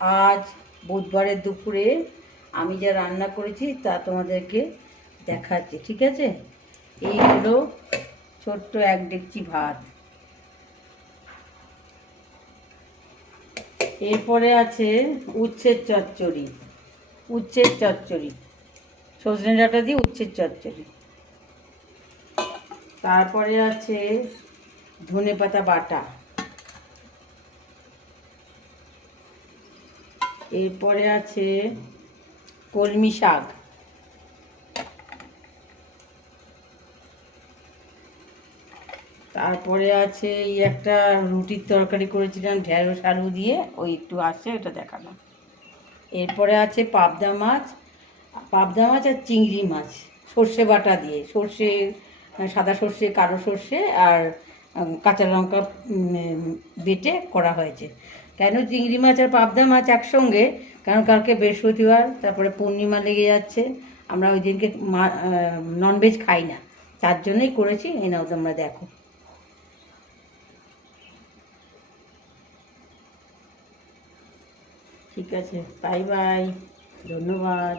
আজ বুধবারের দুপুরে আমি যা রান্না করেছি তা তোমাদেরকে দেখাচ্ছি, ঠিক আছে? এই হলো ছোট্ট এক ডেকচি ভাত। এরপরে আছে উচ্ছের চচ্চড়ি, সজনে ডাঁটা দিয়ে উচ্ছের চচ্চড়ি। তারপরে আছে ধনেপাতা বাটা। এরপরে আছে কলমি শাক। তারপরে আছে এই একটা রুটির তরকারি করেছিলাম ঢেঁড়স আলু দিয়ে, ওই একটু আছে, ওটা দেখালাম। এরপরে আছে পাবদা মাছ আর চিংড়ি মাছ সর্ষে বাটা দিয়ে, সর্ষে, সাদা সর্ষে, কালো সর্ষে আর কাঁচা লঙ্কা বেটে করা হয়েছে। কেন চিংড়ি মাছ আর পাবদা মাছ একসঙ্গে? কারণ কালকে বৃহস্পতিবার, তারপরে পূর্ণিমা লেগে যাচ্ছে, আমরা ওই দিনকে ননভেজ খাই না, তার জন্যই করেছি। এই নাও তোমরা দেখো। ঠিক আছে, বাই বাই, ধন্যবাদ।